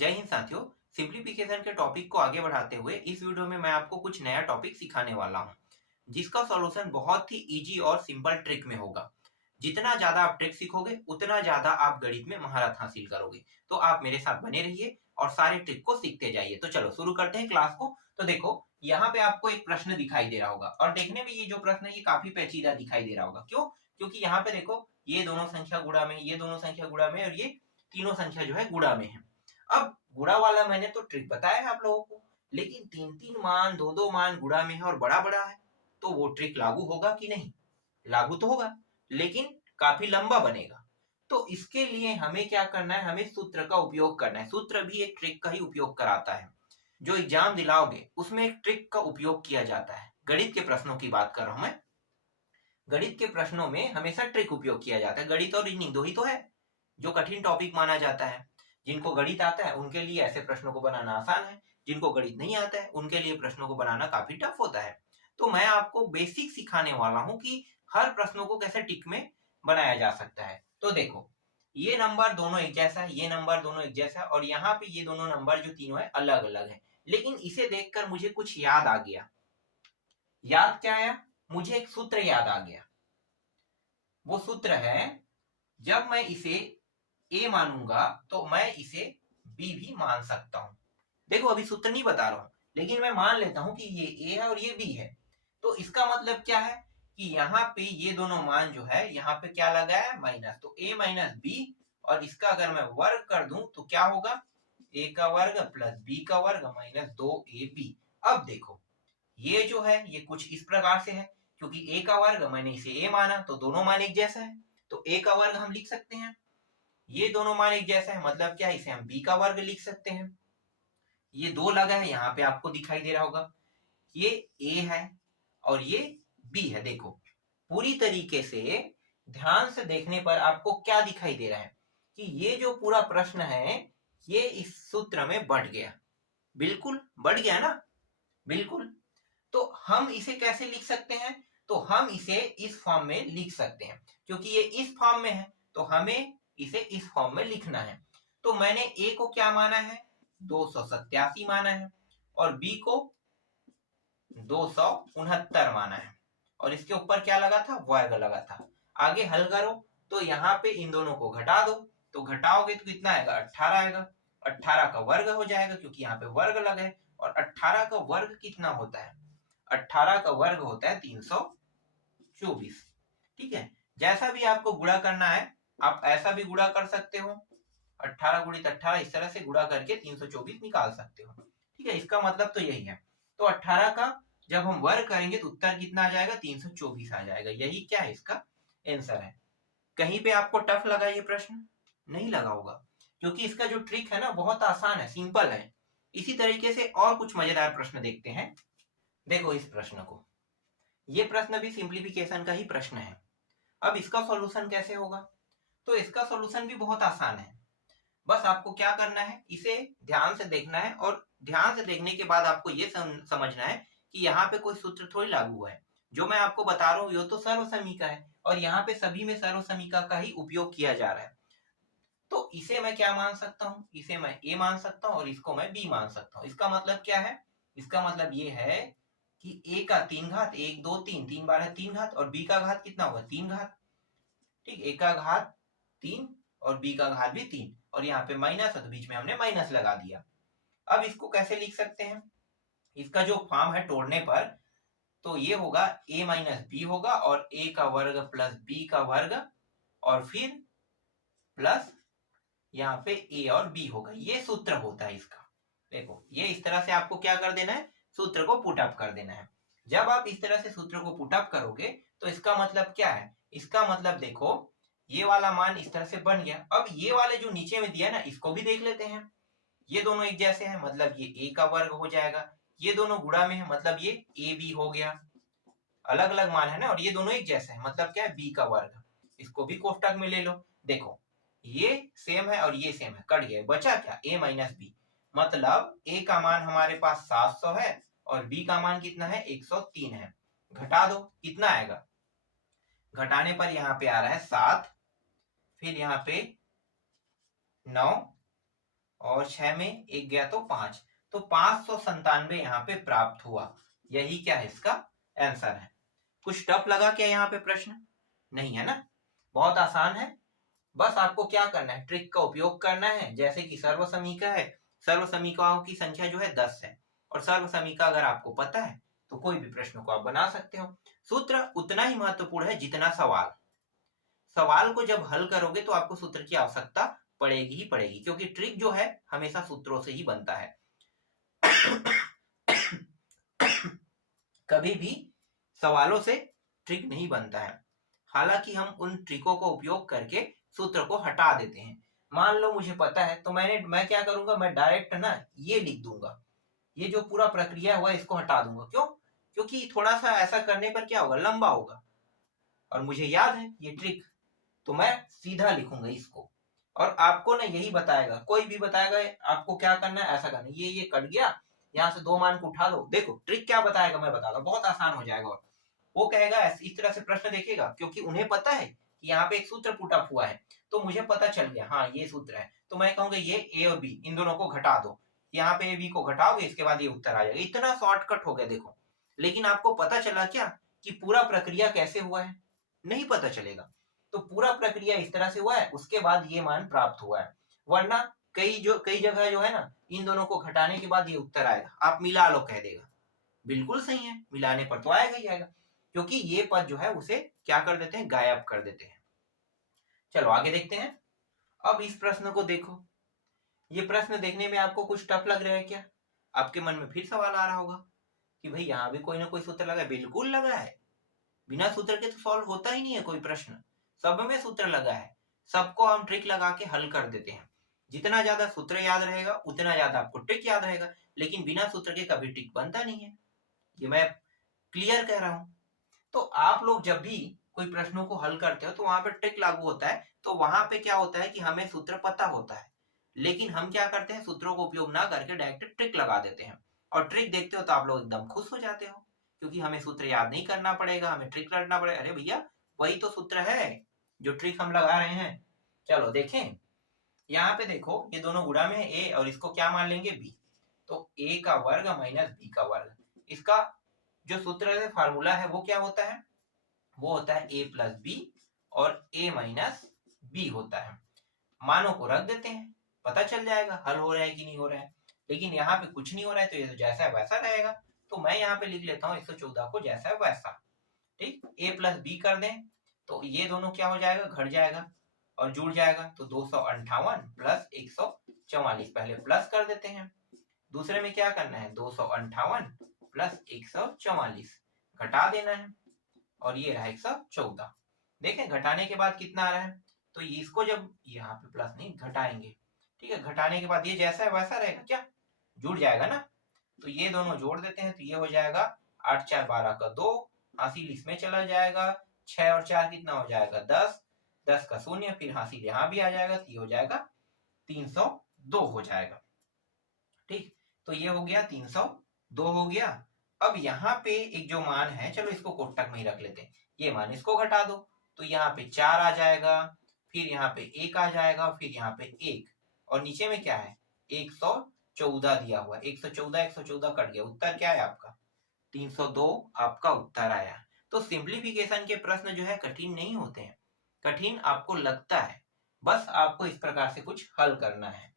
जय हिंद साथियों। सिंप्लीफिकेशन के टॉपिक को आगे बढ़ाते हुए इस वीडियो में मैं आपको कुछ नया टॉपिक सिखाने वाला हूं, जिसका सॉल्यूशन बहुत ही इजी और सिंपल ट्रिक में होगा। जितना ज्यादा आप ट्रिक सीखोगे उतना ज्यादा आप गणित में महारत हासिल करोगे। तो आप मेरे साथ बने रहिए और सारे ट्रिक को सीखते जाइए। तो चलो शुरू करते हैं क्लास को। तो देखो, यहाँ पे आपको एक प्रश्न दिखाई दे रहा होगा और देखने में ये जो प्रश्न है ये काफी पेचीदा दिखाई दे रहा होगा। क्यों? क्योंकि यहाँ पे देखो, ये दोनों संख्या गुणा में, ये दोनों संख्या गुणा में और ये तीनों संख्या जो है गुणा में है। अब गुणा वाला मैंने तो ट्रिक बताया है आप लोगों को, लेकिन तीन तीन मान, दो दो मान गुणा में है और बड़ा बड़ा है, तो वो ट्रिक लागू होगा कि नहीं? लागू तो होगा, लेकिन काफी लंबा बनेगा। तो इसके लिए हमें क्या करना है? हमें सूत्र का उपयोग करना है। सूत्र भी एक ट्रिक का ही उपयोग कराता है। जो एग्जाम दिलाओगे उसमें एक ट्रिक का उपयोग किया जाता है। गणित के प्रश्नों की बात कर रहा हूं मैं। गणित के प्रश्नों में हमेशा ट्रिक उपयोग किया जाता है। गणित और रीजनिंग दो ही तो है जो कठिन टॉपिक माना जाता है। जिनको गणित आता है उनके लिए ऐसे प्रश्नों को बनाना आसान है, जिनको गणित नहीं आता है उनके लिए प्रश्नों को बनाना काफी टफ होता है। तो मैं आपको बेसिक सिखाने वाला हूं कि हर प्रश्नों को कैसे टिक में बनाया जा सकता है। तो देखो, ये नंबर दोनों एक जैसा है, ये नंबर दोनों एक जैसा है, और यहाँ पे ये दोनों नंबर जो तीनों है अलग अलग है। लेकिन इसे देखकर मुझे कुछ याद आ गया। याद क्या आया? मुझे एक सूत्र याद आ गया। वो सूत्र है, जब मैं इसे ए मानूंगा तो मैं इसे बी भी मान सकता हूं। देखो, अभी सूत्र नहीं बता रहा हूं, लेकिन मैं मान लेता हूं कि ये ए है और ये बी है। तो इसका मतलब क्या है कि यहाँ पे ये दोनों मान जो है, यहाँ पे क्या लगा है? माइनस। तो ए माइनस बी, और इसका अगर मैं वर्ग कर दूं तो क्या होगा? ए का वर्ग प्लस बी का वर्ग माइनस दो ए बी। अब देखो, ये जो है ये कुछ इस प्रकार से है। क्योंकि ए का वर्ग मैंने इसे ए माना तो दोनों मान एक जैसा है, तो ए का वर्ग हम लिख सकते हैं। ये दोनों मान एक जैसा है मतलब क्या है? इसे हम बी का वर्ग लिख सकते हैं। ये दो लगा है, यहाँ पे आपको दिखाई दे रहा होगा। ये ए है और ये बी है। देखो, पूरी तरीके से ध्यान से देखने पर आपको क्या दिखाई दे रहा है कि ये जो पूरा प्रश्न है ये इस सूत्र में बढ़ गया। बिल्कुल बढ़ गया ना? बिल्कुल। तो हम इसे कैसे लिख सकते हैं? तो हम इसे इस फॉर्म में लिख सकते हैं। क्योंकि ये इस फॉर्म में है तो हमें इसे इस फॉर्म में लिखना है। तो मैंने ए को क्या माना है? 287 माना है, और बी को 269 माना है, और इसके ऊपर क्या लगा था? वर्ग लगा था। आगे हल करो तो यहाँ पे इन दोनों को घटा दो, तो घटाओगे तो कितना आएगा? 18 आएगा। 18 का वर्ग हो जाएगा क्योंकि यहाँ पे वर्ग लगा है, और 18 का वर्ग कितना होता है? 18 का वर्ग होता है 324। ठीक है, जैसा भी आपको गुणा करना है आप ऐसा भी गुणा कर सकते हो। 18 गुणित 18 इस तरह से गुणा करके 324 निकाल सकते हो। ठीक है, इसका मतलब तो यही है। तो 18 का जब हम वर्ग करेंगे तो उत्तर कितना आ जाएगा? 324 आ जाएगा। यही क्या है? इसका आंसर है। कहीं पे आपको टफ लगा ये प्रश्न? नहीं लगा होगा, क्योंकि इसका जो ट्रिक है ना बहुत आसान है, सिंपल है। इसी तरीके से और कुछ मजेदार प्रश्न देखते हैं। देखो इस प्रश्न को, ये प्रश्न भी सिंप्लीफिकेशन का ही प्रश्न है। अब इसका सॉल्यूशन कैसे होगा? तो इसका सॉल्यूशन भी बहुत आसान है। बस आपको क्या करना है, इसे ध्यान से देखना है, और ध्यान से देखने के बाद आपको ये समझना है कि यहाँ पे कोई सूत्र थोड़ी लागू हुआ है। जो मैं आपको बता रहा हूँ ये तो सर्वसमीका है, और यहाँ पे सभी में सर्वसमीका का ही उपयोग किया जा रहा है। तो इसे मैं क्या मान सकता हूँ? इसे मैं ए मान सकता हूँ और इसको मैं बी मान सकता हूँ। इसका मतलब क्या है? इसका मतलब ये है कि ए का 3 घात, 1 2 3, 3 बार है 3 घात, और बी का घात कितना होगा? 3 घात। ठीक, ए का घात 3 और बी का घात भी 3, और यहाँ पे माइनस है तो बीच में हमने माइनस लगा दिया। अब इसको कैसे लिख सकते हैं? इसका जो फॉर्म है तोड़ने पर, तो ये होगा ए माइनस बी होगा, और ए का वर्ग प्लस बी का वर्ग, और फिर प्लस यहाँ पे ए और बी होगा। ये सूत्र होता है इसका। देखो, ये इस तरह से आपको क्या कर देना है? सूत्र को पुट अप कर देना है। जब आप इस तरह से सूत्र को पुट अप करोगे तो इसका मतलब क्या है? इसका मतलब देखो, ये वाला मान इस तरह से बन गया। अब ये वाले जो नीचे में दिया ना, इसको भी देख लेते हैं। ये दोनों एक जैसे हैं मतलब ये ए का वर्ग हो जाएगा। ये दोनों गुणा में है मतलब ये ए बी हो गया। अलग अलग मान है ना, और ये दोनों एक जैसे हैं मतलब क्या है? बी का वर्ग। इसको भी कोष्टक में ले लो। देखो, ये सेम है और ये सेम है, कट गया। बचा क्या? ए माइनस बी। मतलब ए का मान हमारे पास 700 है और बी का मान कितना है? 103 है। घटा दो, कितना आएगा? घटाने पर यहाँ पे आ रहा है 7, फिर यहाँ पे 9, और 6 में 1 गया तो 5, तो 597 यहाँ पे प्राप्त हुआ। यही क्या है इसका आंसर है। कुछ टफ लगा क्या यहाँ पे प्रश्न? नहीं है ना, बहुत आसान है। बस आपको क्या करना है, ट्रिक का उपयोग करना है। जैसे कि सर्वसमीका है, सर्वसमीकाओं की संख्या जो है 10 है, और सर्वसमीका अगर आपको पता है तो कोई भी प्रश्न को आप बना सकते हो। सूत्र उतना ही महत्वपूर्ण है जितना सवाल। सवाल को जब हल करोगे तो आपको सूत्र की आवश्यकता पड़ेगी ही पड़ेगी, क्योंकि ट्रिक जो है हमेशा सूत्रों से ही बनता है। कभी भी सवालों से ट्रिक नहीं बनता है। हालांकि हम उन ट्रिकों को उपयोग करके सूत्र को हटा देते हैं। मान लो मुझे पता है तो मैं क्या करूंगा, मैं डायरेक्ट ना ये लिख दूंगा, ये जो पूरा प्रक्रिया हुआ इसको हटा दूंगा। क्यों? क्योंकि थोड़ा सा ऐसा करने पर क्या होगा, लंबा होगा, और मुझे याद है ये ट्रिक, तो मैं सीधा लिखूंगा इसको। और आपको ना यही बताएगा, कोई भी बताएगा आपको क्या करना है, ऐसा करना है, ये कट गया, यहाँ से 2 मान को उठा दो। देखो ट्रिक क्या बताएगा, मैं बता दूं, बहुत आसान हो जाएगा। और वो कहेगा इस तरह से प्रश्न देखेगा, क्योंकि उन्हें पता है कि यहाँ पे एक सूत्र पुट अप हुआ है, तो मुझे पता चल गया हाँ ये सूत्र है, तो मैं कहूंगा ये ए और बी इन दोनों को घटा दो, यहाँ पे ए बी को घटाओगे, इसके बाद ये उत्तर आ जाएगा। इतना शॉर्टकट हो गया देखो। लेकिन आपको पता चला क्या कि पूरा प्रक्रिया कैसे हुआ है? नहीं पता चलेगा। तो पूरा प्रक्रिया इस तरह से हुआ है, उसके बाद ये मान प्राप्त हुआ है। वरना कई जगह जो है ना, इन दोनों को घटाने के बाद ये उत्तर आएगा, आप मिला लो कह देगा, बिल्कुल सही है, मिलाने पर तो आएगा ही आएगा, क्योंकि ये पद जो है उसे क्या कर देते हैं, गायब कर देते हैं। चलो आगे देखते हैं। अब इस प्रश्न को देखो। ये प्रश्न देखने में आपको कुछ टफ लग रहा है क्या? आपके मन में फिर सवाल आ रहा होगा कि भाई यहाँ भी कोई ना कोई सूत्र लगा है। बिल्कुल लगा है, बिना सूत्र के तो सॉल्व होता ही नहीं है कोई प्रश्न, सब में सूत्र लगा है। सबको हम ट्रिक लगा के हल कर देते हैं। जितना ज्यादा सूत्र याद रहेगा उतना ज्यादा आपको ट्रिक याद रहेगा, लेकिन बिना सूत्र के कभी ट्रिक बनता नहीं है, ये मैं क्लियर कह रहा हूं। तो आप लोग जब भी कोई प्रश्नों को हल करते हो तो वहां पर ट्रिक लागू होता है, तो वहां पे क्या होता है कि हमें सूत्र पता होता है, लेकिन हम क्या करते हैं, सूत्रों को उपयोग ना करके डायरेक्ट ट्रिक लगा देते हैं। और ट्रिक देखते हो तो आप लोग एकदम खुश हो जाते हो, क्योंकि हमें सूत्र याद नहीं करना पड़ेगा, हमें ट्रिक रटना पड़ेगा। अरे भैया वही तो सूत्र है जो ट्रिक हम लगा रहे हैं। चलो देखें, यहाँ पे देखो ये दोनों गुणा में है ए, और इसको क्या मान लेंगे बी, तो ए का वर्ग माइनस बी का वर्ग। इसका जो सूत्र है, फार्मूला है, वो क्या होता है, वो होता है ए प्लस बी और ए माइनस बी होता है। मानों को रख देते हैं, पता चल जाएगा हल हो रहा है कि नहीं हो रहा है। लेकिन यहाँ पे कुछ नहीं हो रहा है तो ये तो जैसा है वैसा रहेगा, तो मैं यहाँ पे लिख लेता हूँ 114 को जैसा है वैसा। ठीक, ए प्लस बी कर दें तो ये दोनों क्या हो जाएगा, घट जाएगा और जुड़ जाएगा, तो 258 प्लस 144, पहले प्लस कर देते हैं। दूसरे में क्या करना है, 258 प्लस 144 घटा देना है, और ये रहा 114। देखें घटाने के बाद कितना आ रहा है, तो इसको जब यहाँ पे प्लस नहीं घटाएंगे, ठीक है, घटाने के बाद ये जैसा है वैसा रहेगा, क्या जुड़ जाएगा ना, तो ये दोनों जोड़ देते हैं, तो ये हो जाएगा 8 4 12 का 2, हासिल इसमें चला जाएगा, 6 और 4 कितना हो जाएगा 10, 10 का शून्य, फिर हासिल यहाँ भी आ जाएगा, तो ये हो जाएगा 302 हो जाएगा। ठीक, तो ये हो गया 302 हो गया। अब यहाँ पे एक जो मान है, चलो इसको कोष्टक में ही रख लेते हैं, ये मान इसको घटा दो, तो यहाँ पे 4 आ जाएगा, फिर यहाँ पे 1 आ जाएगा, फिर यहाँ पे 1, और नीचे में क्या है 114 दिया हुआ, 114 कट गया, उत्तर क्या है आपका 302 आपका उत्तर आया। तो सिंप्लीफिकेशन के प्रश्न जो है कठिन नहीं होते हैं, कठिन आपको लगता है, बस आपको इस प्रकार से कुछ हल करना है।